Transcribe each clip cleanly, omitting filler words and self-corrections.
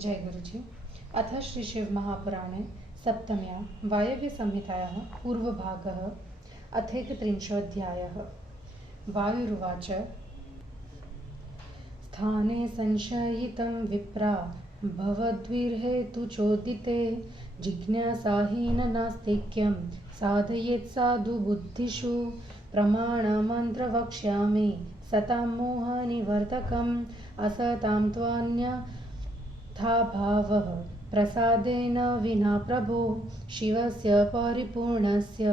जय गुरुजी। अथ श्री शिव महापुराणे सप्तम्यां वायव्यसंहितायाः पूर्वभागः अथैकत्रिंशोऽध्यायः। वायुरुवाच स्थाने संशयितं विप्रा भवद्विर्हेतुचोदिते जिज्ञासाहीननास्तिक्यं साधयेत् साधु बुद्धिषु प्रमाणमन्त्रवक्ष्यामि सतां मोहनिवर्तकम् असतां त्वन्यथा भावः प्रसादेन विना प्रभो शिवस्य परिपूर्णस्य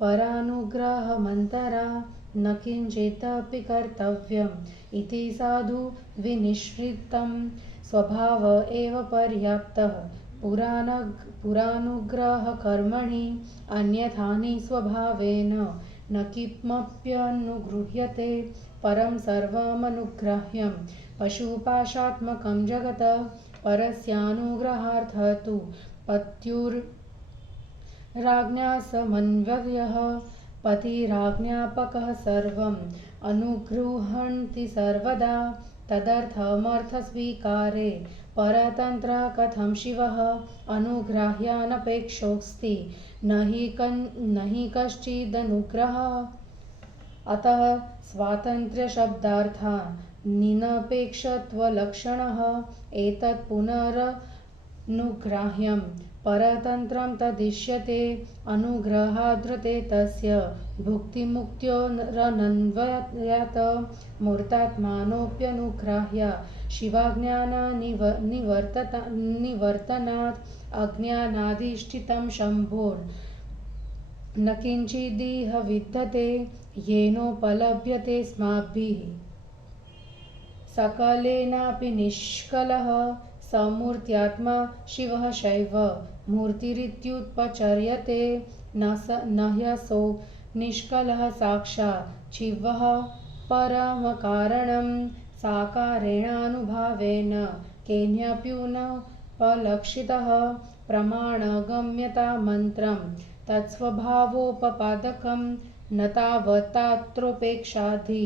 परानुग्रहमन्तरा न किञ्चिदपि कर्तव्यम् इति साधु विनिश्रितं स्वभाव एव पर्याप्तः पुरानुग्रहकर्मणि अन्यथानि स्वभावेन न किमप्यनुगृह्यते परं सर्वमनुग्राह्यं पशुपाशात्मकं जगत् परस्यानुग्रहार्थः तु पत्युर्राज्ञा समन्वयः पतिराज्ञापकः सर्वम् अनुगृह्णन्ति सर्वदा तदर्थमर्थस्वीकारे परतन्त्र कथं शिवः अनुग्राह्यानपेक्षोऽस्ति न हि कश्चिदनुग्रहः अतः स्वातन्त्र्यशब्दार्था निनपेक्षत्वलक्षणः एतत् पुनरनुग्राह्यं परतन्त्रं तदिष्यते अनुग्रहाद्रते तस्य भुक्तिमुक्त्योरनन्वयात् मूर्तात्मानोऽप्यनुग्राह्य शिवाज्ञाननिवर्तनात् अज्ञानाधिष्ठितं शम्भोर्न किञ्चिदिह विद्यते येनोपलभ्यते स्माभिः सकलेनापि निष्कलः समूर्त्यात्मा शिवः शैव मूर्तिरित्युपचर्यते न ह्यसौ निष्कलः साक्षात् शिवः परमकारणं साकारेणानुभावेन केनप्युपलक्षितः प्रमाणगम्यता मन्त्रं तत्स्वभावोपपादकं न तावत्तात्रोपेक्षाधि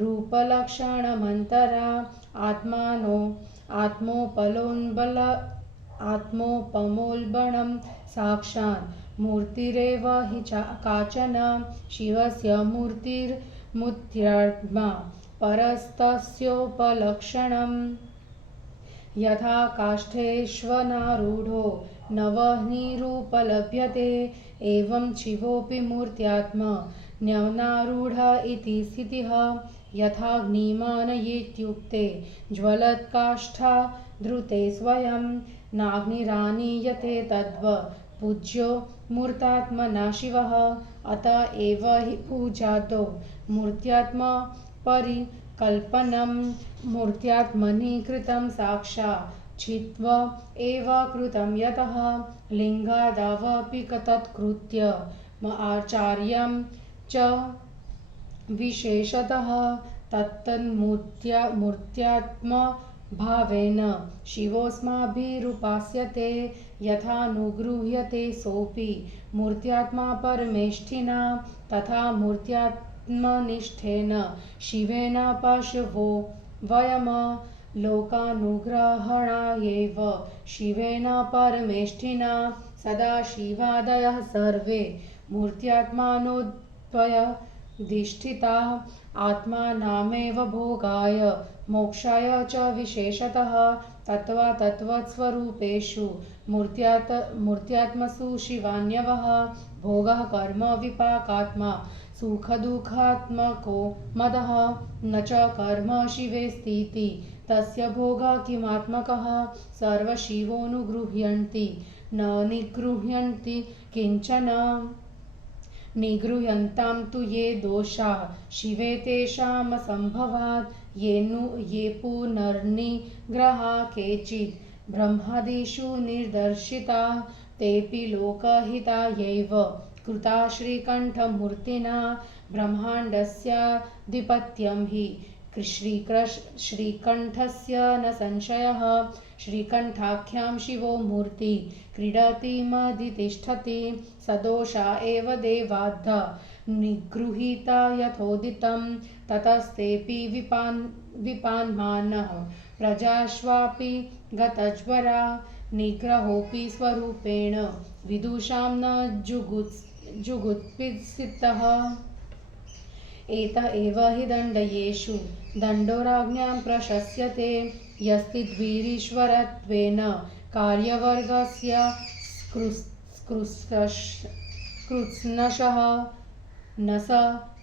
रूपलक्षणमन्तरा आत्मोपमोल्बणं साक्षात् मूर्तिरेव हि काचन शिवस्य मूर्तिर्मूर्त्यात्मा परस्तस्योपलक्षणम् यथा काष्ठेष्वनारूढो नवनीरुपलभ्यते एवं शिवोऽपि मूर्त्यात्मा न्यवनारूढ इति स्थितिः यथाग्निमानयेत्युक्ते ज्वलत्काष्ठा धृते स्वयं नाग्निरानीयते तद्वत् पूज्यो मूर्तात्मना शिवः अत एव हि पूजादौ मूर्त्यात्मा परिकल्पनं मूर्त्यात्मनि कृतं साक्षात् छित्त्वा एव कृतं यतः लिङ्गादावपि तत्कृत्य आचार्यं च विशेषतः तत्तन्मूर्त्यात्मभावेन शिवोऽस्माभिरुपास्यते यथानुगृह्यते सोऽपि मूर्त्यात्मा परमेष्ठिना तथा मूर्त्यात्मनिष्ठेन शिवेन पशवो वयम् लोकानुग्रहणायैव शिवेन परमेष्ठिना सदाशिवादयः सर्वे मूर्त्यात्मानोद्वयधिष्ठिताः आत्मानामेव भोगाय मोक्षाय च विशेषतः तत्त्वस्वरूपेषु मूर्त्यात्मसु शिवान्यवः भोगः कर्म विपाकात्मा सुखदुःखात्मको मदः न च कर्म शिवेस्तीति तस्य भोगः किमात्मकः सर्वशिवोऽनुगृह्यन्ति न निगृह्यन्ति किञ्चन निगृह्यन्तां तु ये दोषाः शिवे तेषामसम्भवात् ये पुनर्निग्रहा केचित् ब्रह्मादिषु निर्दर्शिताः तेऽपि लोकहितायैव कृता श्रीकण्ठमूर्तिना ब्रह्माण्डस्याधिपत्यं हि श्रीकण्ठस्य न संशयः श्रीकण्ठाख्यां शिवो मूर्ति क्रीडति मधितिष्ठति सदोषा एव देवाद्धा निगृहीता यथोदितं ततस्तेऽपि विपान्मानः प्रजाश्वापि गतज्वरा निग्रहोऽपि स्वरूपेण विदुषां न जुगुप्सितः। एत एव हि दण्डयेषु दण्डो राज्ञां प्रशस्यते यस्तिद्वीरीश्वरत्वेन कार्यवर्गस्य कृत्स्नशः न स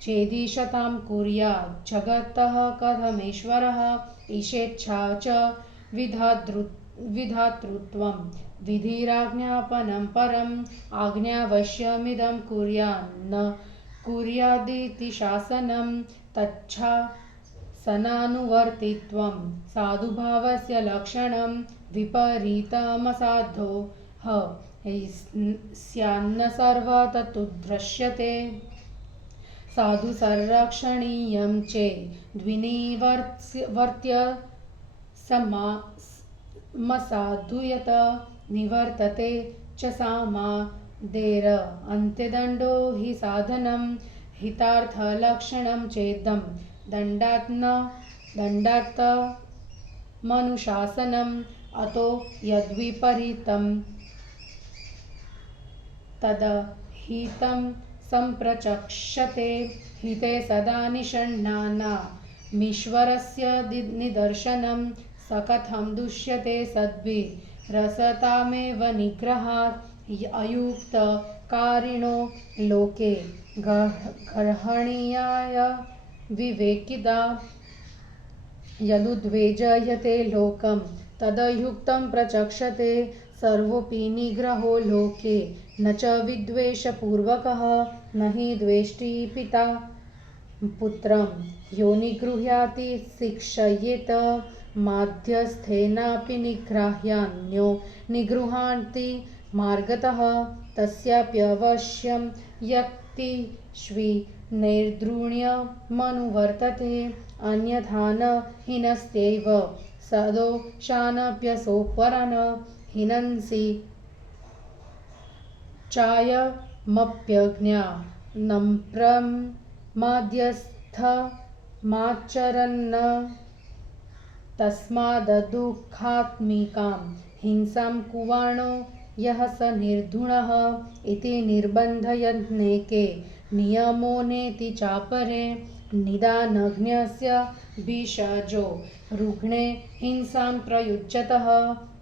चेदीशतां कुर्यात् जगतः कथमेश्वरः ईशेच्छा च विधातृत्वं विधिराज्ञापनं परम् आज्ञावश्यमिदं कुर्यान्न कुर्यादिति शासनं तच्छासनानुवर्तित्वं साधुभावस्य लक्षणं विपरीतमसाधोः स्यान्न सर्वततुद्दृश्यते साधु संरक्षणीयं चेद्विनिवर्त्य समसाधुयत निवर्तते च सामादेर अन्त्यदण्डो हि साधनं हितार्थलक्षणं चेदं दण्डात्मनुशासनम् अतो यद्विपरीतं तदहितं सम्प्रचक्षते हिते सदा निषण्णानामीश्वरस्य निदर्शनं स कथं दुष्यते सद्भिरसतामेव निग्रहात् अयुक्तकारिणो लोके गर्हणीयाय विवेकिदा यदुद्वेजयते लोकं तदयुक्तं प्रचक्षते सर्वोऽपि निग्रहो लोके न च विद्वेषपूर्वकः न हि द्वेष्टि पिता पुत्रं यो निगृह्याति शिक्षयेत माध्यस्थेनापि निग्राह्यान्यो निगृह्णाति मार्गतः तस्याप्यवश्यं यक्तिष्विनैर्दृढ्यमनुवर्तते अन्यथा न हीनस्त्यैव सदोषानप्यसोपरान् हिनन्सि चायमप्यज्ञानम्प्रमाद्यस्थमाचरन् तस्माददुःखात्मिकां हिंसां कुर्वाणो यः स निर्धुनः इति निर्बन्धयन्नेके नियमो नेति चापरे निदानघ्नस्य भिषजो रुग्णे हिंसां प्रयुज्यतः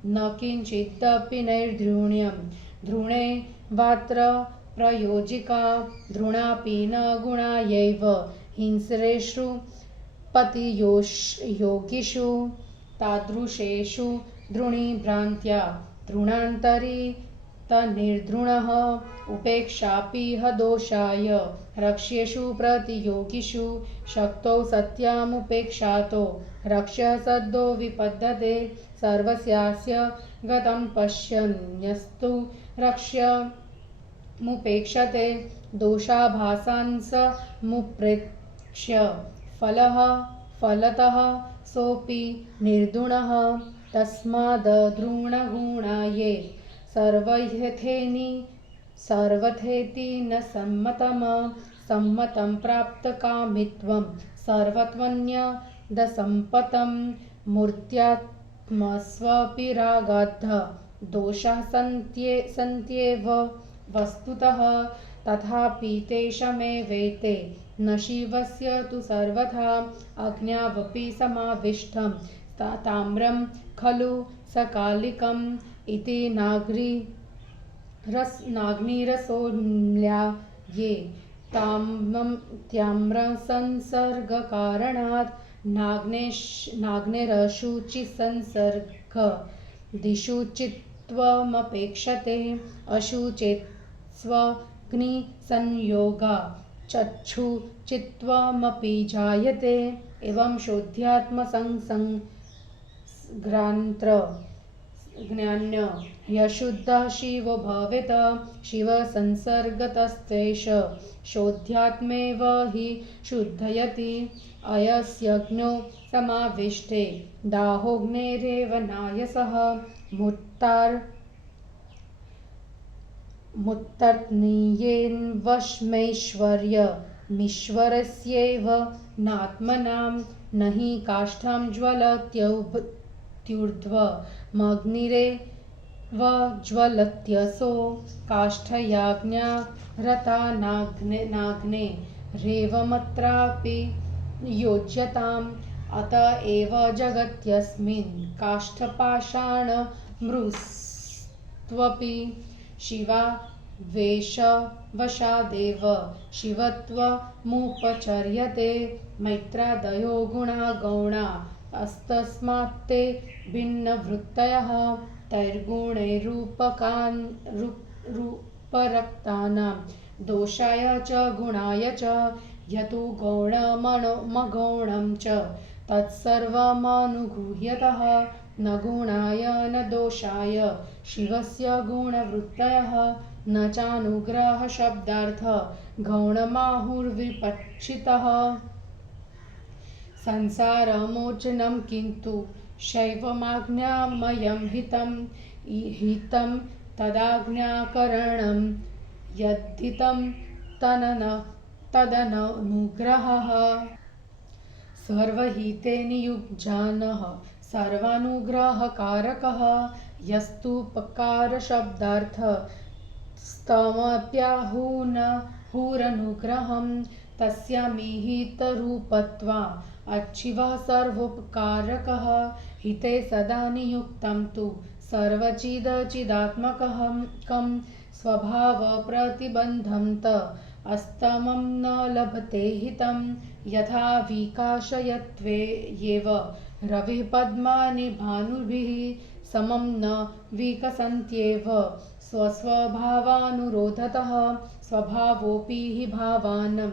न किञ्चिदपि नैर्धृण्यं धृणे वात्र प्रयोजिका धृणापि न गुणायैव हिंस्रेषु पतियोगिषु तादृशेषु धृणीभ्रान्त्या धृणान्तरितनिर्धृणः उपेक्षापि ह दोषाय रक्ष्येषु प्रतियोगिषु शक्तौ सत्यामुपेक्षातो रक्ष्य सद्यो विपद्यते सर्वस्यास्य गतं पश्यन्यस्तु रक्ष्यमुपेक्षते दोषाभासांसमुप्रेक्ष्य फलतः सोऽपि निर्धुनः तस्मादधृणगुणाये सर्वथेति न सम्मतं प्राप्तकामित्वं सर्वत्वन्यदसम्पतं मूर्त्यात्मस्वपि रागाद्ध दोषाः सन्त्येव वस्तुतः तथापि तेषामेवैते न शिवस्य तु सर्वथा अज्ञावपि समाविष्टं ताम्रं खलु सकालिकम् इति नाग्निरसोऽम्लाये ताम्रसंसर्गकारणात् नाग्निरशुचिसंसर्ग दिशुचित्वमपेक्षते अशुचित्वग्निसंयोगा चक्षुचित्वमपि जायते एवं शुद्ध्यात्मसंग्रान्त्र यशुद्धः शिवो भवेत् शिवसंसर्गतस्तेष शोध्यात्मेव हि शुद्धयति अयस्यज्ञो समाविष्टे दाहोऽग्नेरेव नायसः मुत्तर्नीयेन्वश्मैश्वर्यमीश्वरस्यैव नात्मनां न हि काष्ठं ज्वलत्यौभृतं मग्निरेव ज्वलत्यसो काष्ठयाज्ञा रता नाग्ने रेवमत्रापि योज्यताम् अत एव जगत्यस्मिन् काष्ठपाषाणमृत्स्त्वपि शिवा वेशवशादेव शिवत्वमुपचर्यते मैत्रादयो गुणा गौणा अस्तस्मात्ते भिन्नवृत्तयः तैर्गुणैरूपरक्तानां दोषाय च गुणाय च यतो गौणमगौणं च तत्सर्वमनुगृह्यतः न गुणाय न दोषाय शिवस्य गुणवृत्तयः न चानुग्रहशब्दार्थ गौणमाहुर्विपक्षितः संसारमोचनं किन्तु शैवमाज्ञामयं हितं तदाज्ञाकरणं यद्धितं तदनुग्रहः सर्वहिते नियुज्जानः सर्वानुग्रहकारकः यस्तुपकारशब्दार्थस्तमप्याहुरनुग्रहं तस्यामिहितरूपत्वा अच्छिवः सर्वोपकारकः हिते सदा नियुक्तं तु सर्वचिदचिदात्मकः कं स्वभावप्रतिबन्धं त अस्तमं न लभते हितं यथा विकाशयत्वेव रविः पद्मानि भानुभिः समं न विकसन्त्येव स्वस्वभावानुरोधतः स्वभावोऽपि हि भावानं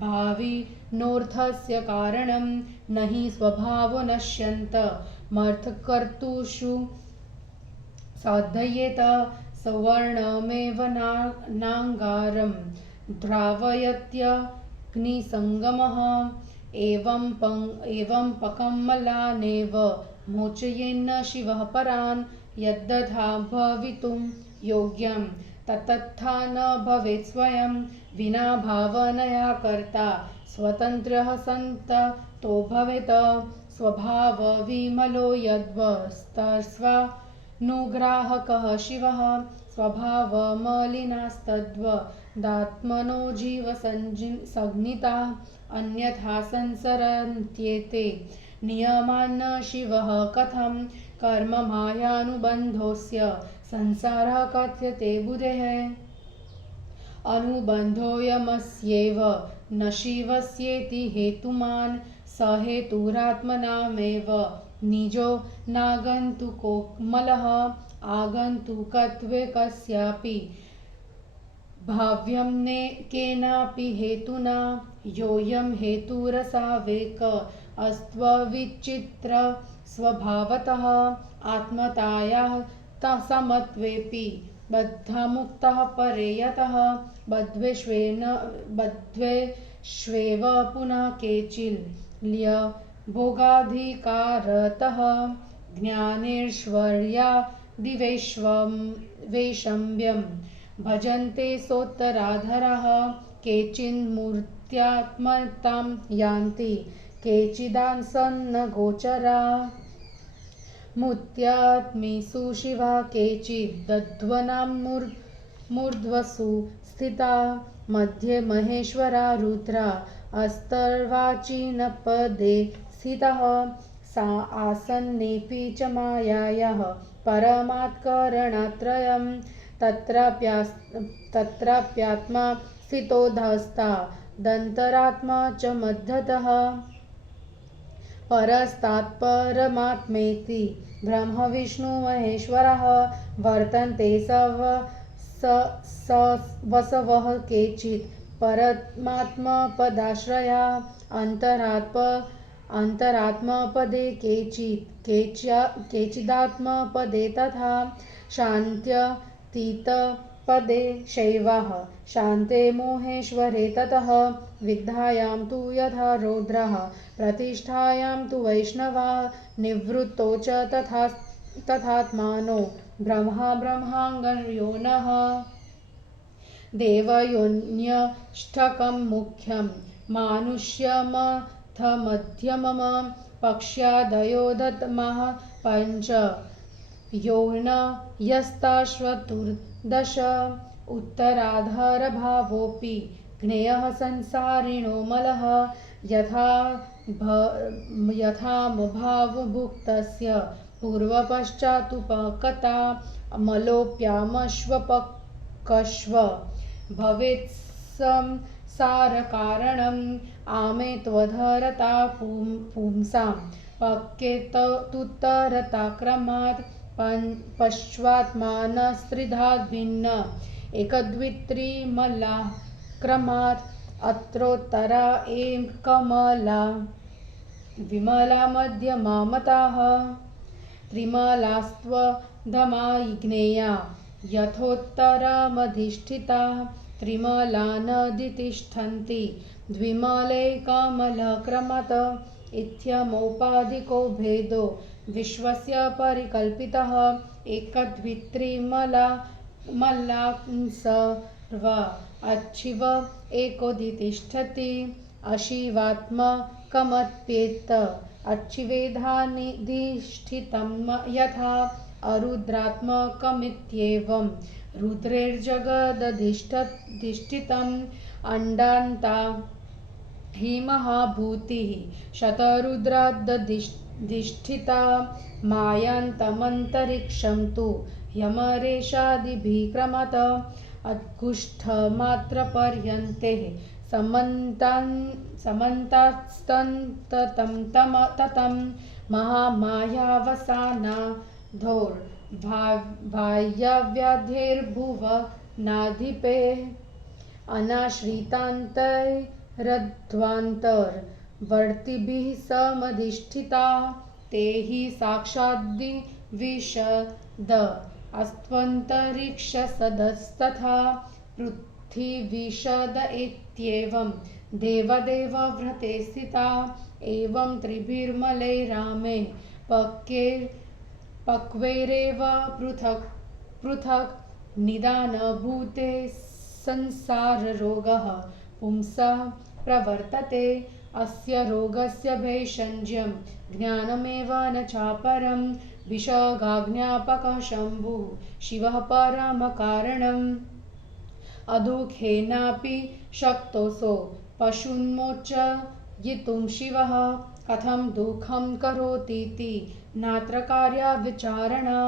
भाविनोऽर्थस्य कारणं न हि स्वभावो नश्यन्तमर्थकर्तृषु साधयेत सवर्णमेव नाङ्गारं द्रावयत्यग्निसङ्गमः एवं पकमलानेव मोचयेन्न शिवः परान् यद्दथा भवितुं योग्यं तत्तथा न भवेत् स्वयं विना भावनया कर्ता स्वतन्त्रः सन्ततो भवेत् स्वभावविमलो यद्वस्तस्वानुग्राहकः शिवः स्वभावमलिनास्तद्वदात्मनो जीवसंज्ञिता अन्यथा संसरन्त्येते नियमान् शिवः कथं कर्ममायानुबन्धोऽस्य संसारः कथ्यते बुधेः अनुबन्धोऽयमस्येव न शिवस्येति हेतुमान् स हेतुरात्मनामेव निजो नागन्तुकोमलः आगन्तुकत्वे कस्यापि भाव्यं केनापि हेतुना योऽयं हेतुरसावेक अस्त्वविचित्र स्वभावतः आत्मतायाः समत्वेऽपि बद्धमुक्तः परे यतः बद्ध्वेष्वेव पुनः केचिल्यभोगाधिकारतः ज्ञानेश्वर्यादिवैषम्यं भजन्ते सोत्तराधराः केचिन्मूर्त्यात्मतां यान्ति केचिदासन्नगोचरा मूर्त्यात्मीषु शिवा केचिदध्वनां मूर्ध्वसु स्थिता मध्ये महेश्वरा रुद्रा अस्तर्वाचीनपदे स्थितः सा आसन्नेऽपि च मायायाः परमात्करणात्रयं तत्राप्यात्मा स्थितोऽधस्ता दन्तरात्मा च मध्यतः परस्तात्परमात्मेति ब्रह्मविष्णुमहेश्वरः वर्तन्ते वसवः केचित् परमात्मपदाश्रया अन्तरात्मपदे केचिदात्मपदे तथा शान्त्यतीतपदे शैवाः शान्ते मोहेश्वरे ततः विद्यायां तु यथा रौद्रः प्रतिष्ठायां तु वैष्णवा निवृत्तो च तथात्मानो ब्रह्माङ्गयोनः देवयोन्यष्टकं मुख्यं मानुष्यमथ मध्यमम् पक्ष्यादयो दत्तमः पञ्च योन यस्ताश्वतुर्दश उत्तराधारभावोऽपि ज्ञेयः संसारिणो मलः यथामभावभुक्तस्य पूर्वपश्चादुपकता मलोऽप्यामश्वपकश्व भवेत् संसारकारणम् आमे त्वधरता पुंसां पक्केतुत्तरताक्रमात् पश्चात्मानस्त्रिधा भिन्न एकदवित्रिमलाक्रमात् अत्रोत्तरा एकमला विमला मध्यमा मताः त्रिमलास्त्वधमाज्ञेया यथोत्तरमधिष्ठिता त्रिमला नदितिष्ठन्ति द्विमलैकमलक्रमत इत्यमुपाधिको भेदो विश्वस्य परिकल्पितः एकद्वित्रिमलांसर्व अशिव एकोदितिष्ठति अशिवात्मकमप्येत अशिवेधानिधिष्ठितं यथा अरुद्रात्मकमित्येवं रुद्रैर्जगदधिष्ठितम् अण्डान्ता हि महाभूतिः शतरुद्रादधिष्ठिता मायान्तमन्तरिक्षं तु यमरेषादिभिः क्रमत अद्गुष्ठमात्रपर्यन्तेः समन्तास्ततं महामायावसानाधोर्बाह्यव्याधेर्भुवनाधिपे अनाश्रितान्तरध्वान्तरवर्तिभिः समधिष्ठिता ते हि साक्षाद्विशद अस्त्वन्तरिक्षसदस्तथा पृथ्वीशद इत्येवं देवदेवव्रते स्थिता एवं त्रिभिर्मलैरामे पक्वैरेव पृथक् पृथक् निदानभूते संसाररोगः पुंसः प्रवर्तते अस्य रोगस्य भैषज्यं ज्ञानमेव न चापरं विषगाज्ञापकः शम्भुः शिवः परमकारणम् अदुःखेनापि शक्तोऽसौ पशून्मोचयितुं शिवः कथं दुःखं करोतीति नात्र कार्याविचारणा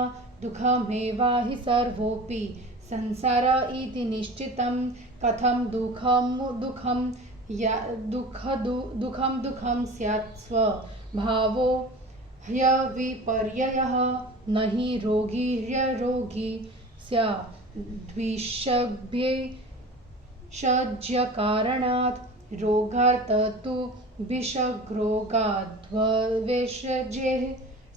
दुःखमेवाहि सर्वोऽपि संसार इति निश्चितं कथं दुःखं स्यात् स्वभावो ह्यविपर्ययः न हि रोगी ह्यरोगी स्यात् द्विषभ्येषज्यकारणात् रोगात् तु विषग्रोगाद्वेषजेः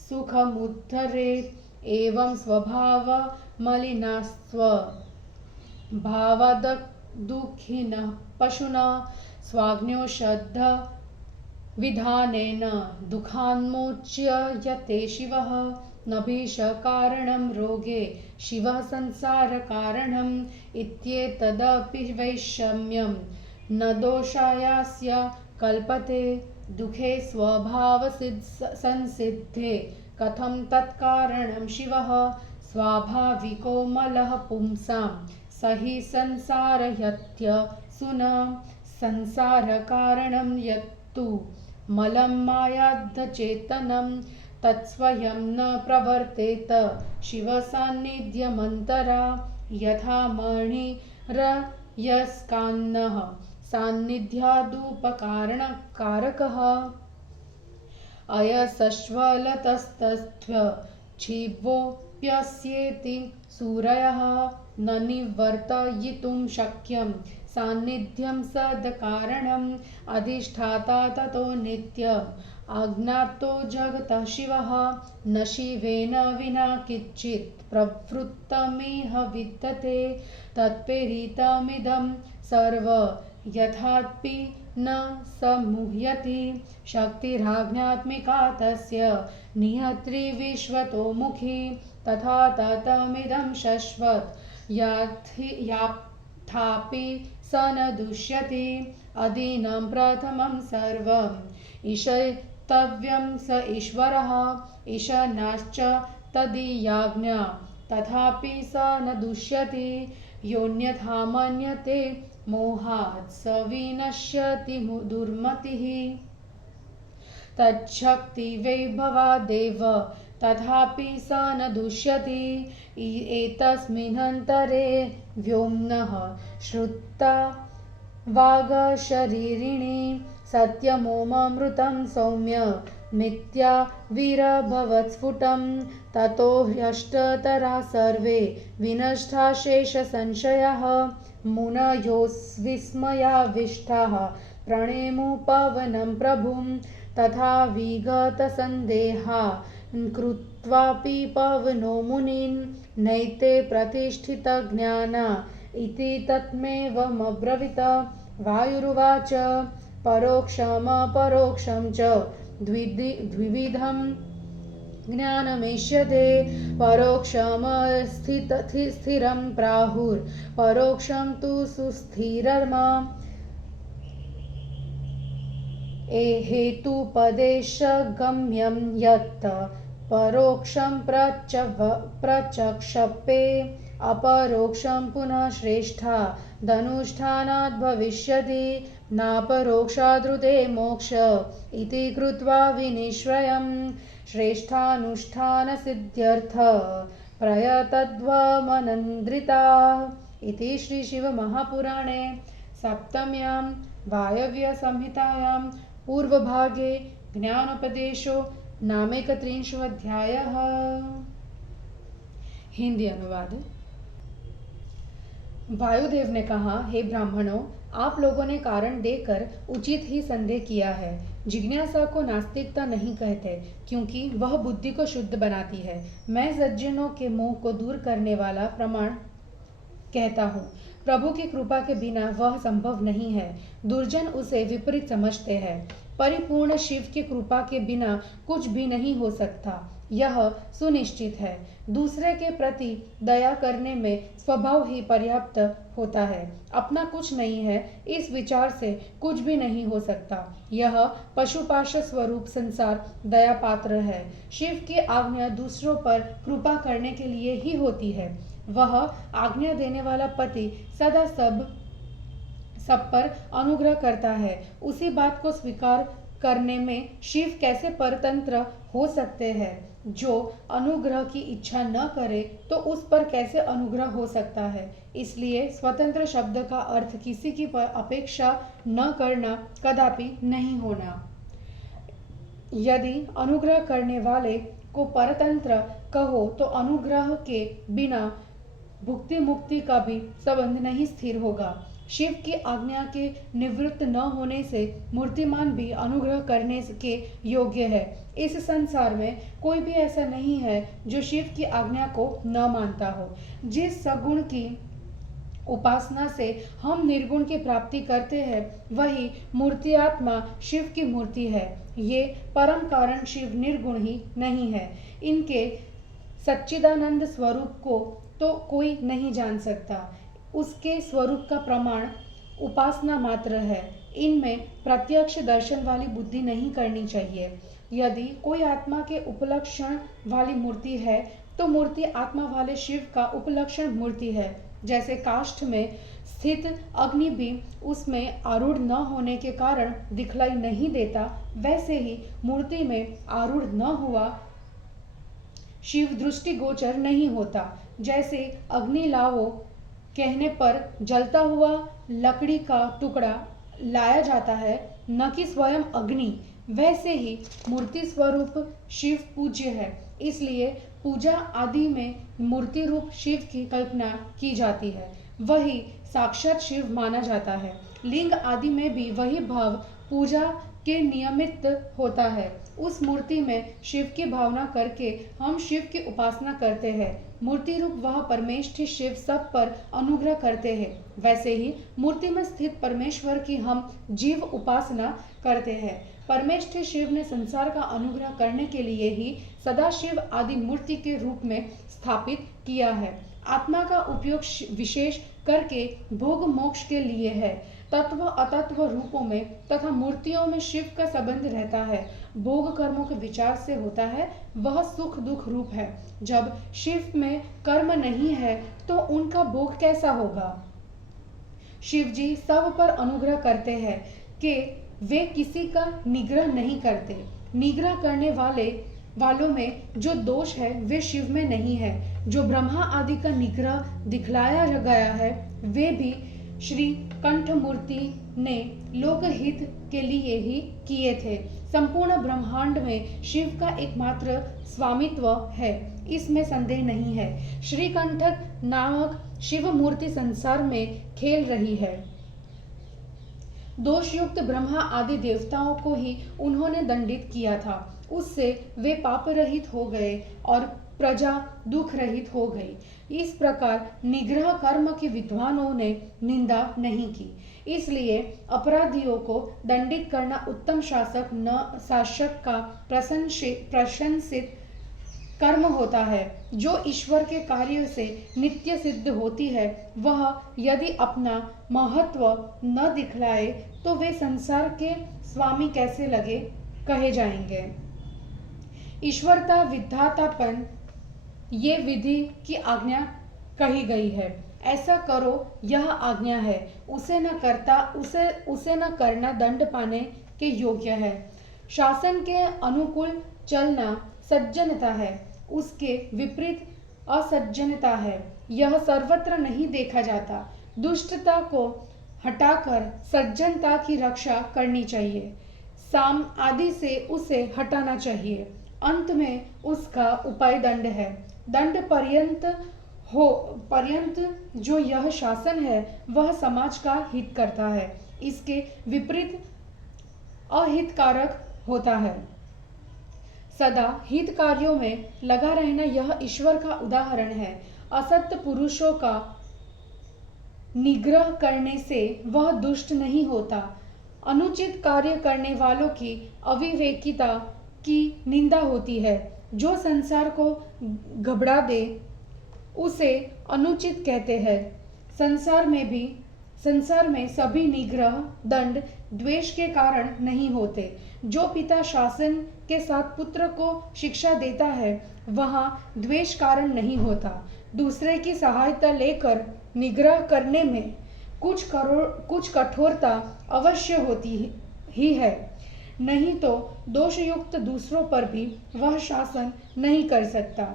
सुखमुद्धरेत् एवं स्वभावमलिनास्त्वभावादुःखिनः पशुना स्वाग्न्योषधविधानेन दुःखान्मोच्यते शिवः न भीषकारणं रोगे शिवः संसारकारणम् इत्येतदपि वैषम्यं न दोषायास्य कल्पते दुःखे स्वभावसंसिद्धे कथं तत्कारणं शिवः स्वाभाविको मलः पुंसां स हि संसारयत्यसुना संसारकारणं यत्तु मलं मायाद्धचेतनं तत्स्वयं न प्रवर्तेत शिवसान्निध्यमन्तरा यथा मणिरयस्कान्नः सान्निध्यादुपकारणकारकः अयसश्वलतस्तस्थ्वच्छिवोऽप्यस्येति सूरयः न निवर्तयितुं शक्यं सान्निध्यं सदकारणम् अधिष्ठाता ततो नित्यम् अज्ञातो जगतः शिवः न शिवेन विना किञ्चित् प्रवृत्तमिह विद्यते तत्प्रेरितमिदं सर्व यथापि न सम्मुह्यति शक्तिराज्ञात्मिका तस्य निहत्रि विश्वतोमुखी तथा ततमिदं शश्वत् याथापि स न दुष्यति अदीनं प्रथमं सर्वम् ईशय वक्तव्यं स ईश्वरः ईशानाश्च तदीयाज्ञा तथापि स न दुष्यति योऽन्यथा मन्यते मोहात् स विनश्यति दुर्मतिः तच्छक्ति वैभवादेव तथापि स न दुष्यति एतस्मिन्नन्तरे व्योम्नः श्रुता वागशरीरिणी सत्यमोममृतं सौम्य मिथ्या वीरभवत्स्फुटं ततो ह्यष्टतरा सर्वे विनष्टा शेषसंशयः मुनयोस्विस्मयाविष्टाः प्रणेमुपवनं प्रभुं तथा विगतसन्देहा कृत्वापि पवनो मुनीन् नैते प्रतिष्ठितज्ञाना इति तत्मेवमब्रवीत वायुरुवाच परोक्षमपरोक्षं च द्विविधं ज्ञानमेष्यते परोक्षमस्थिरं प्राहुर्परोक्षं तु सुस्थिरम् हेतुपदेशगम्यं यत् परोक्षं प्रचक्षपे अपरोक्षं पुनः श्रेष्ठा धनुष्ठानात् भविष्यति नापरोक्षादृते मोक्ष इति कृत्वा विनिश्रयं श्रेष्ठानुष्ठानसिद्ध्यर्थ प्रयतध्वमनन्द्रिता इति श्रीशिवमहापुराणे सप्तम्यां वायव्यसंहितायां पूर्वभागे ज्ञानोपदेशो नामैकत्रिंशोऽध्यायः। हिंदी अनुवाद। वायुदेव ने कहा, हे ब्राह्मणों, आप लोगों ने कारण देकर उचित ही संदेह किया है। जिज्ञासा को नास्तिकता नहीं कहते, क्योंकि वह बुद्धि को शुद्ध बनाती है। मैं सज्जनों के मोह को दूर करने वाला प्रमाण कहता हूँ। प्रभु की कृपा के बिना वह संभव नहीं है। दुर्जन उसे विपरीत समझते हैं। परिपूर्ण शिव की कृपा के बिना कुछ भी नहीं हो सकता, यह सुनिश्चित है। दूसरे के प्रति दया करने में स्वभाव ही पर्याप्त होता है। अपना कुछ नहीं है, इस विचार से कुछ भी नहीं हो सकता। यह पशुपाश स्वरूप संसार दया पात्र है। शिव की आज्ञा दूसरों पर कृपा करने के लिए ही होती है। वह आज्ञा देने वाला पति सदा सब पर अनुग्रह करता है। उसी बात को स्वीकार करने में शिव कैसे परतंत्र हो सकते हैं? जो अनुग्रह की इच्छा न करे तो उस पर कैसे अनुग्रह हो सकता है? इसलिए स्वतंत्र शब्द का अर्थ किसी की अपेक्षा न करना कदापि नहीं होना। यदि अनुग्रह करने वाले को परतंत्र कहो तो अनुग्रह के बिना भुक्ति मुक्ति का भी संबंध नहीं स्थिर होगा। शिव की आज्ञा के निवृत्त न होने से मूर्तिमान भी अनुग्रह करने के योग्य है। इस संसार में कोई भी ऐसा नहीं है जो शिव की आज्ञा को न मानता हो। जिस सगुण की उपासना से हम निर्गुण की प्राप्ति करते हैं, वही मूर्ति आत्मा शिव की मूर्ति है। ये परम कारण शिव निर्गुण ही नहीं है। इनके सच्चिदानंद स्वरूप को तो कोई नहीं जान सकता। उसके स्वरूप का प्रमाण उपासना मात्र है। इनमें प्रत्यक्ष दर्शन वाली बुद्धि नहीं करनी चाहिए। यदि कोई आत्मा के उपलक्षण वाली मूर्ति है तो मूर्ति आत्मा वाले शिव का उपलक्षण मूर्ति है। जैसे काष्ठ में स्थित अग्नि भी उसमें आरूढ़ न होने के कारण दिखलाई नहीं देता, वैसे ही मूर्ति में आरूढ़ न हुआ शिव दृष्टि गोचर नहीं होता। जैसे अग्नि लाओ कहने पर जलता हुआ लकड़ी का टुकड़ा लाया जाता है, न कि स्वयं अग्नि, वैसे ही मूर्ति स्वरूप शिव पूज्य है। इसलिए पूजा आदि में मूर्ति रूप शिव की कल्पना की जाती है। वही साक्षात शिव माना जाता है। लिंग आदि में भी वही भाव पूजा के नियमित होता है। उस मूर्ति में शिव की भावना करके हम शिव की उपासना करते हैं। मूर्ति रूप वह परमेष्ठी शिव सब पर अनुग्रह करते हैं। वैसे ही मूर्ति में स्थित परमेश्वर की हम जीव उपासना करते हैं। परमेष्ठी शिव ने संसार का अनुग्रह करने के लिए ही सदाशिव आदि मूर्ति के रूप में स्थापित किया है। आत्मा का उपयोग विशेष करके भोग मोक्ष के लिए है। तत्व अतत्व रूपों में तथा मूर्तियों में शिव का संबंध रहता है। भोग कर्मों के विचार से होता है, वह सुख दुख रूप है। जब शिव में कर्म नहीं है तो उनका भोग कैसा होगा? शिव जी सब पर अनुग्रह करते हैं कि वे किसी का निग्रह नहीं करते। निग्रह करने वालों में जो दोष है वे शिव में नहीं है। जो ब्रह्मा आदि का निग्रह दिखलाया गया है वे भी श्री कंठमूर्ति ने लोकहित के लिए ही किए थे। संपूर्ण ब्रह्मांड में शिव का एकमात्र स्वामित्व है, इसमें संदेह नहीं है। श्रीकंठक नामक शिव मूर्ति संसार में खेल रही है। दोषयुक्त ब्रह्मा आदि देवताओं को ही उन्होंने दंडित किया था। उससे वे पाप रहित हो गए और प्रजा दुख रहित हो गई। इस प्रकार निग्रह कर्म के विद्वानों ने निंदा नहीं की। इसलिए अपराधियों को दंडित करना उत्तम शासक का प्रशंसित कर्म होता है। जो ईश्वर के कार्य से नित्य सिद्ध होती है, वह यदि अपना महत्व न दिखलाए तो वे संसार के स्वामी कैसे कहे जाएंगे। ईश्वरता विधातापन ये विधि की आज्ञा कही गई है। ऐसा करो यह आज्ञा है, उसे न करना दंड पाने के योग्य है। शासन के अनुकूल चलना सज्जनता है, उसके विपरीत असज्जनता है। यह सर्वत्र नहीं देखा जाता। दुष्टता को हटाकर सज्जनता की रक्षा करनी चाहिए। साम आदि से उसे हटाना चाहिए। अंत में उसका उपाय दंड है। दंड पर्यंत जो यह शासन है वह समाज का हित करता है, इसके विपरीत अहितकारक होता है। सदा हित कार्यों में लगा रहना यह ईश्वर का उदाहरण है। असत्य पुरुषों का निग्रह करने से वह दुष्ट नहीं होता। अनुचित कार्य करने वालों की अविवेकिता की निंदा होती है। जो संसार को घबरा दे उसे अनुचित कहते हैं। संसार में सभी निग्रह दंड द्वेष के कारण नहीं होते। जो पिता शासन के साथ पुत्र को शिक्षा देता है वहाँ द्वेष कारण नहीं होता। दूसरे की सहायता लेकर निग्रह करने में कुछ कठोरता अवश्य होती ही है, नहीं तो दोषयुक्त दूसरों पर भी वह शासन नहीं कर सकता।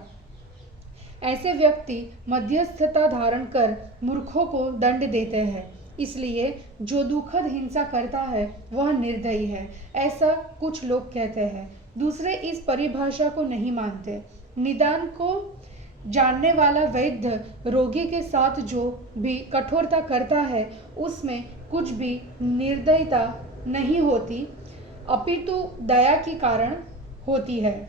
ऐसे व्यक्ति मध्यस्थता धारण कर मूर्खों को दंड देते हैं। इसलिए जो दुखद हिंसा करता है वह निर्दयी है, ऐसा कुछ लोग कहते हैं। दूसरे इस परिभाषा को नहीं मानते। निदान को जानने वाला वैद्य रोगी के साथ जो भी कठोरता करता है उसमें कुछ भी निर्दयता नहीं होती, अपितु दया के कारण होती है।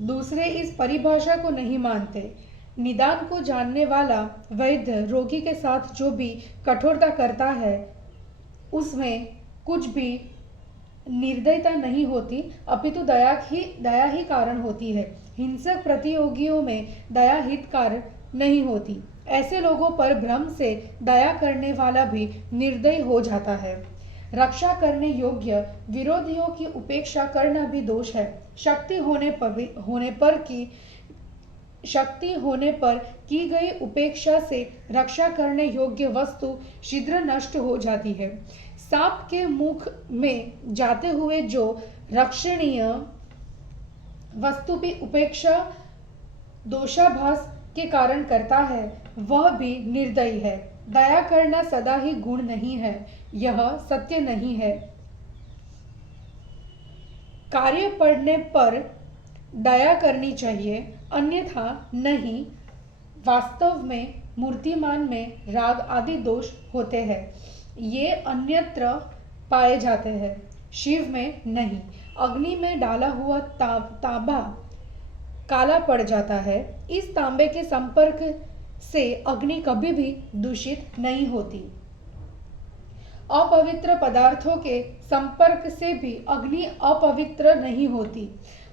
दूसरे इस परिभाषा को नहीं मानते। निदान को जानने वाला वैद्य रोगी के साथ जो भी कठोरता करता है उसमें कुछ भी निर्दयता नहीं होती, अपितु दया ही कारण होती है। हिंसक प्रतियोगियों में दया हितकार नहीं होती। ऐसे लोगों पर भ्रम से दया करने वाला भी निर्दयी हो जाता है। रक्षा करने योग्य विरोधियों की उपेक्षा करना भी दोष है। शक्ति होने पर की गई उपेक्षा से रक्षा करने योग्य वस्तु शीघ्र नष्ट हो जाती है। सांप के मुख में जाते हुए जो रक्षणीय वस्तु भी उपेक्षा दोषाभास के कारण करता है वह भी निर्दयी है। दया करना सदा ही गुण नहीं है, यह सत्य नहीं है। कार्य पड़ने पर दया करनी चाहिए, अन्यथा नहीं। वास्तव में मूर्तिमान में राग आदि दोष होते हैं, ये अन्यत्र पाए जाते हैं, शिव में नहीं। अग्नि में डाला हुआ तांबा काला पड़ जाता है। इस तांबे के संपर्क से अग्नि कभी भी दूषित नहीं होती। अपवित्र पदार्थों के संपर्क से भी अग्नि अपवित्र नहीं होती।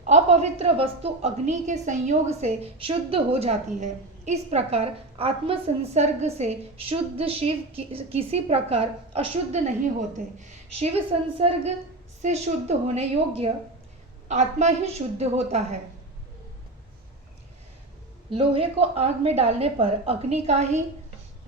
अपवित्र वस्तु अग्नि के संयोग से शुद्ध हो जाती है। इस प्रकार आत्म संसर्ग से शुद्ध शिव किसी प्रकार अशुद्ध नहीं होते। शिव संसर्ग से शुद्ध होने योग्य आत्मा ही शुद्ध होता है। लोहे को आग में डालने पर अग्नि का ही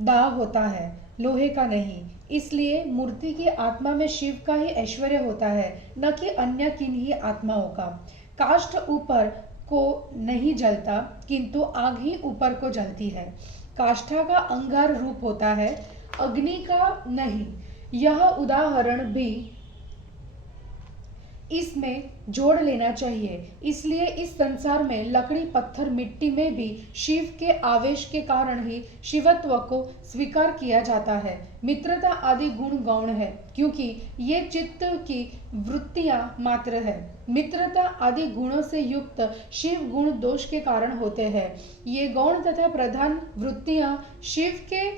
दाह होता है, लोहे का नहीं। इसलिए मूर्ति की आत्मा में शिव का ही ऐश्वर्य होता है, न कि अन्य किन्हीं आत्माओं का। काष्ठ ऊपर को नहीं जलता, किंतु आग ही ऊपर को जलती है। काष्ठा का अंगार रूप होता है, अग्नि का नहीं। यह उदाहरण भी इसमें जोड़ लेना चाहिए। इसलिए इस संसार में लकड़ी, पत्थर, मिट्टी में भी शिव के आवेश के कारण ही शिवत्व को स्वीकार किया जाता है। मित्रता आदि गुण गौण है, क्योंकि ये चित्त की वृत्तियां मात्र है। मित्रता आदि गुणों से युक्त शिव गुण दोष के कारण होते हैं। ये गौण तथा प्रधान वृत्तियां शिव के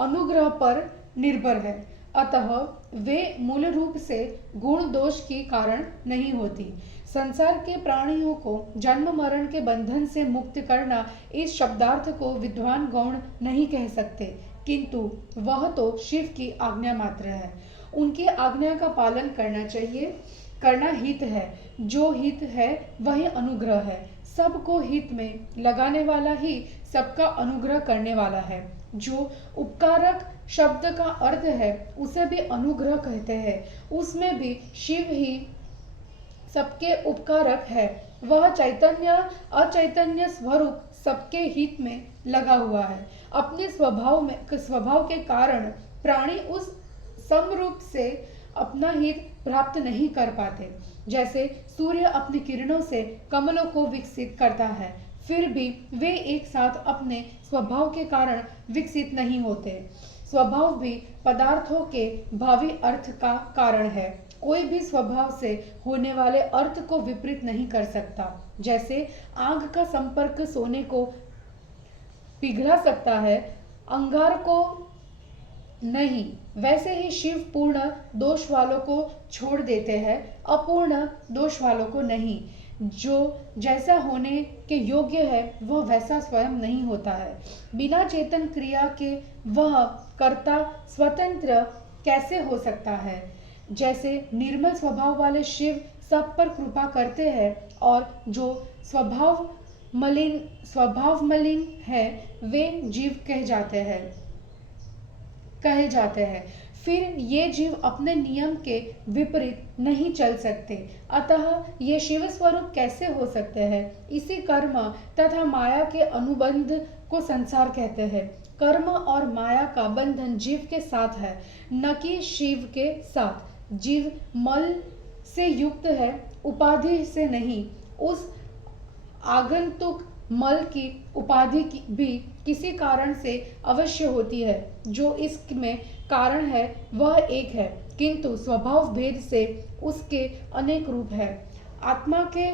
अनुग्रह पर निर्भर है, अतः वे मूल रूप से गुण दोष के कारण नहीं होती। संसार के प्राणियों को जन्म मरण के बंधन से मुक्त करना, इस शब्दार्थ को विद्वान गौण नहीं कह सकते, किंतु वह तो शिव की आज्ञा मात्र है। उनकी आज्ञा का पालन करना चाहिए, करना हित है। जो हित है वही अनुग्रह है। सबको हित में लगाने वाला ही सबका अनुग्रह करने वाला है। जो उपकारक शब्द का अर्थ है उसे भी अनुग्रह कहते हैं। उसमें भी शिव ही सबके उपकारक है। वह चैतन्य अचैतन्य स्वरूप सबके हित में लगा हुआ है। अपने स्वभाव के कारण प्राणी उस समरूप से अपना हित प्राप्त नहीं कर पाते। जैसे सूर्य अपनी किरणों से कमलों को विकसित करता है, फिर भी वे एक साथ अपने स्वभाव के कारण विकसित नहीं होते। स्वभाव भी पदार्थों के भावी अर्थ का कारण है। कोई भी स्वभाव से होने वाले अर्थ को विपरीत नहीं कर सकता। जैसे आग का संपर्क सोने को पिघला सकता है, अंगार को नहीं, वैसे ही शिव पूर्ण दोष वालों को छोड़ देते हैं, अपूर्ण दोष वालों को नहीं। जो जैसा होने के योग्य है वह वैसा स्वयं नहीं होता है। बिना चेतन क्रिया के वह कर्ता स्वतंत्र कैसे हो सकता है। जैसे निर्मल स्वभाव वाले शिव सब पर कृपा करते हैं, और जो स्वभाव मलिन है वे जीव कहे जाते हैं। फिर ये जीव अपने नियम के विपरीत नहीं चल सकते, अतः ये शिव स्वरूप कैसे हो सकते हैं। इसी कर्म तथा माया के अनुबंध को संसार कहते हैं। कर्म और माया का बंधन जीव के साथ है, न कि शिव के साथ। जीव मल से युक्त है, उपाधि से नहीं। उस आगंतुक मल की उपाधि भी किसी कारण से अवश्य होती है। जो इसमें कारण है वह एक है, किंतु स्वभाव भेद से उसके अनेक रूप है। आत्मा के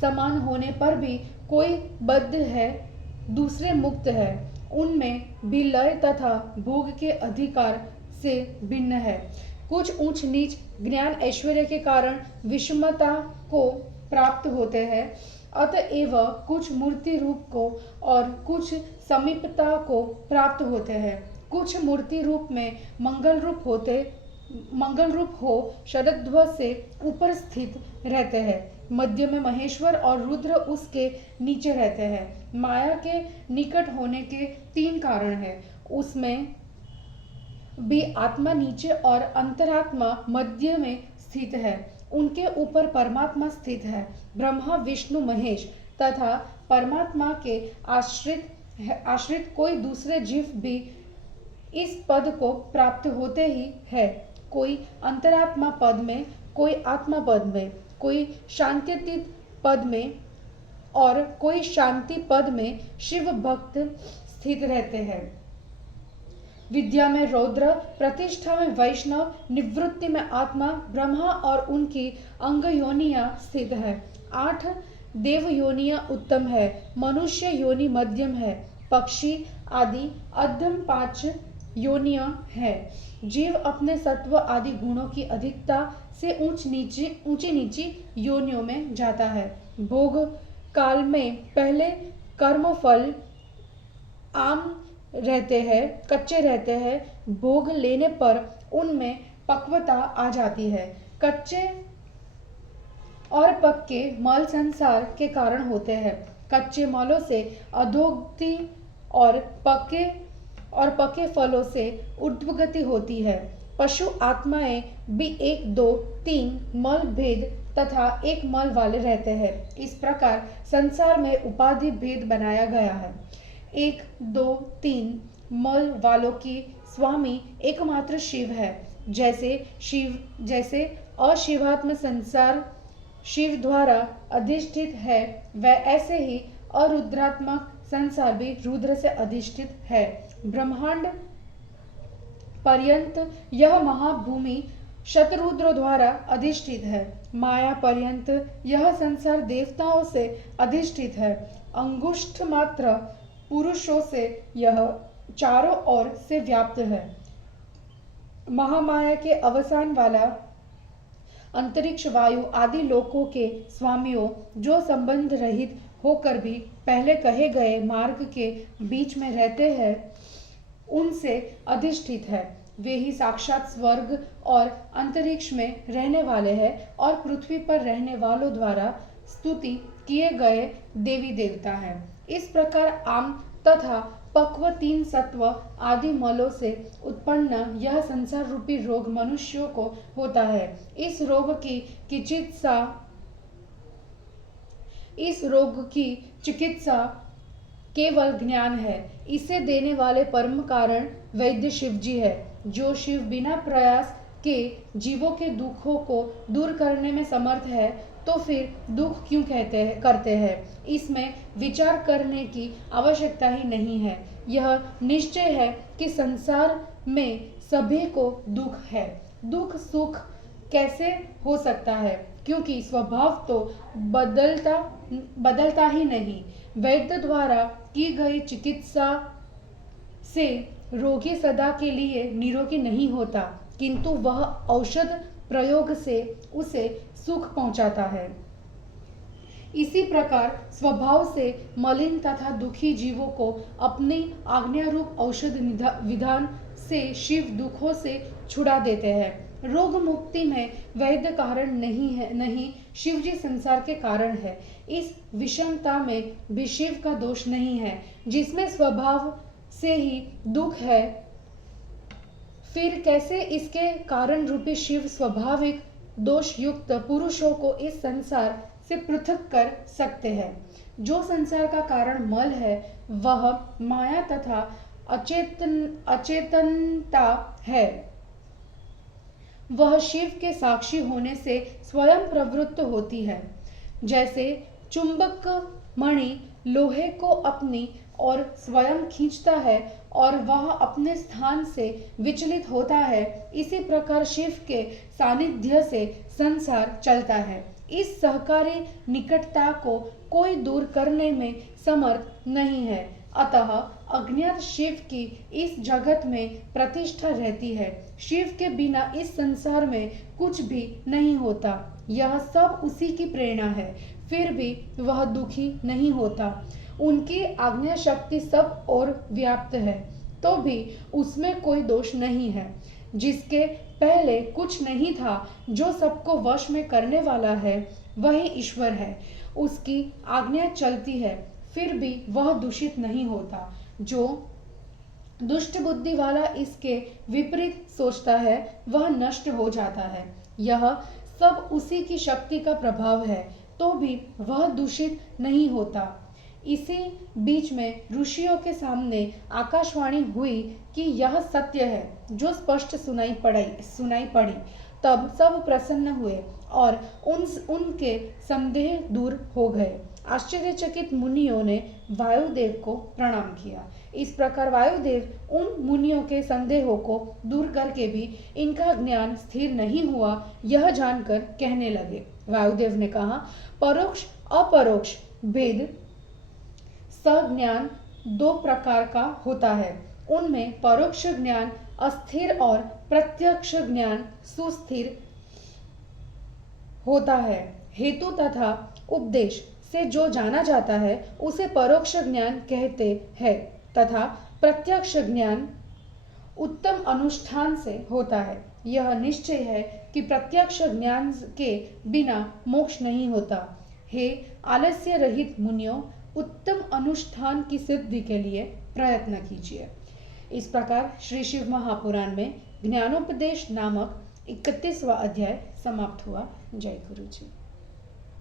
समान होने पर भी कोई बद्ध है, दूसरे मुक्त है। उनमें भी लय तथा भोग के अधिकार से भिन्न है। कुछ ऊंच नीच ज्ञान ऐश्वर्य के कारण विषमता को प्राप्त होते हैं, अतएव कुछ मूर्ति रूप को और कुछ समीपता को प्राप्त होते हैं। कुछ मूर्ति रूप में मंगल रूप हो शरध्वज से ऊपर स्थित रहते हैं। मध्य में महेश्वर और रुद्र उसके नीचे रहते हैं। माया के निकट होने के तीन कारण हैं। उसमें भी आत्मा नीचे और अंतरात्मा मध्य में स्थित है। उनके ऊपर परमात्मा स्थित है। ब्रह्मा, विष्णु, महेश तथा परमात्मा के आश्रित कोई दूसरे जीव भी इस पद को प्राप्त होते ही है। कोई अंतरात्मा पद में, कोई आत्मा पद में, कोई शांत्यतीत पद में और कोई शांति पद में शिव भक्त स्थित रहते हैं। विद्या में रौद्र, प्रतिष्ठा में वैष्णव, निवृत्ति में आत्मा, ब्रह्मा और उनकी अंग योनियां स्थित है। 8 देव योनियां उत्तम है, मनुष्य योनि मध्यम है, पक्षी आदि अधम 5 योनियां है। जीव अपने सत्व आदि गुणों की अधिकता से ऊंची नीची योनियों में जाता है। भोग काल में पहले कर्म फल आम रहते हैं, कच्चे रहते हैं, भोग लेने पर उनमें पक्वता आ जाती है। कच्चे और पक्के मल संसार के कारण होते हैं। कच्चे मलों से अधोगति और पके फलों से ऊर्ध्वगति होती है। पशु आत्माएं भी 1, 2, 3 मल भेद तथा एक मल वाले रहते हैं। इस प्रकार संसार में उपाधि भेद बनाया गया है। 1, 2, 3 मल वालों की स्वामी एकमात्र शिव है। जैसे अशिवात्म संसार शिव द्वारा अधिष्ठित है, वह ऐसे ही अरुद्रात्मक संसार भी रुद्र से अधिष्ठित है। ब्रह्मांड पर्यंत यह महाभूमि शतरुद्र द्वारा अधिष्ठित है। माया पर्यंत यह संसार देवताओं से अधिष्ठित है। अंगुष्ठ मात्र पुरुषों से यह चारों ओर से व्याप्त है। महामाया के अवसान वाला अंतरिक्ष वायु आदि लोकों के स्वामियों, जो संबंध रहित होकर भी पहले कहे गए मार्ग के बीच में रहते हैं, उनसे अधिष्ठित है। वे ही साक्षात स्वर्ग और अंतरिक्ष में रहने वाले हैं और पृथ्वी पर रहने वालों द्वारा स्तुति किए गए देवी देवता हैं। इस प्रकार आम तथा पक्व 3 सत्व आदि मलों से उत्पन्न यह संसार रूपी रोग मनुष्यों को होता है। इस रोग की चिकित्सा केवल ज्ञान है। इसे देने वाले परम कारण वैद्य शिव जी है। जो शिव बिना प्रयास के जीवों के दुखों को दूर करने में समर्थ है, तो फिर दुख क्यों करते हैं? इसमें विचार करने की आवश्यकता ही नहीं है। यह निश्चय है कि संसार में सभी को दुख है। दुख सुख कैसे हो सकता है? क्योंकि स्वभाव तो बदलता ही नहीं। वैद्य द्वारा की गई चिकित्सा से रोगी सदा के लिए निरोगी नहीं होता, किंतु वह औषध प्रयोग से उसे सुख पहुंचाता है। इसी प्रकार स्वभाव से मलिन तथा दुखी जीवों को अपनी आज्ञा रूप औषध विधान से शिव दुखों से छुड़ा देते हैं। रोग मुक्ति में वैद्य कारण नहीं शिव जी संसार के कारण है। इस विषमता में भी शिव का दोष नहीं है। जिसमें स्वभाव से ही दुख है, फिर कैसे इसके कारण रूपी शिव स्वाभाविक दोष युक्त पुरुषों को इस संसार से पृथक कर सकते हैं? जो संसार का कारण मल है, वह माया तथा अचेतनता है। वह शिव के साक्षी होने से स्वयं प्रवृत्त होती है। जैसे चुंबक मणि लोहे को अपनी और स्वयं खींचता है और वह अपने स्थान से विचलित होता है, इसी प्रकार शिव के सानिध्य से संसार चलता है। इस सहकारी निकटता को कोई दूर करने में समर्थ नहीं है। अतः अज्ञात शिव की इस जगत में प्रतिष्ठा रहती है। शिव के बिना इस संसार में कुछ भी नहीं होता। यह सब उसी की प्रेरणा है, फिर भी वह दुखी नहीं होता। उनकी आज्ञा शक्ति सब और व्याप्त है, तो भी उसमें कोई दोष नहीं है। जिसके पहले कुछ नहीं था, जो सबको वश में करने वाला है, वही ईश्वर है। उसकी आज्ञा चलती है, फिर भी वह दूषित नहीं होता। जो दुष्ट बुद्धि वाला इसके विपरीत सोचता है, वह नष्ट हो जाता है। यह सब उसी की शक्ति का प्रभाव है, तो भी वह दूषित नहीं होता। इसी बीच में ऋषियों के सामने आकाशवाणी हुई कि यह सत्य है, जो स्पष्ट सुनाई पड़ी। तब सब प्रसन्न हुए और उनके संदेह दूर हो गए। आश्चर्यचकित मुनियों ने वायुदेव को प्रणाम किया। इस प्रकार वायुदेव उन मुनियों के संदेहों को दूर करके भी इनका ज्ञान स्थिर नहीं हुआ, यह जानकर कहने लगे। वायुदेव ने कहा, परोक्ष अपरोक्ष भेद सज्ञान 2 प्रकार का होता है। उनमें परोक्ष ज्ञान अस्थिर और प्रत्यक्ष ज्ञान सुस्थिर होता है। हेतु तथा उपदेश से जो जाना जाता है, उसे परोक्ष ज्ञान कहते हैं। तथा प्रत्यक्ष ज्ञान उत्तम अनुष्ठान से होता है। यह निश्चय है कि प्रत्यक्ष ज्ञान के बिना मोक्ष नहीं होता। हे आलस्य रहित मुनियों, उत्तम अनुष्ठान की सिद्धि के लिए प्रयत्न कीजिए। इस प्रकार श्री शिव महापुराण में ज्ञानोपदेश नामक 31वां अध्याय समाप्त हुआ। जय गुरु जी।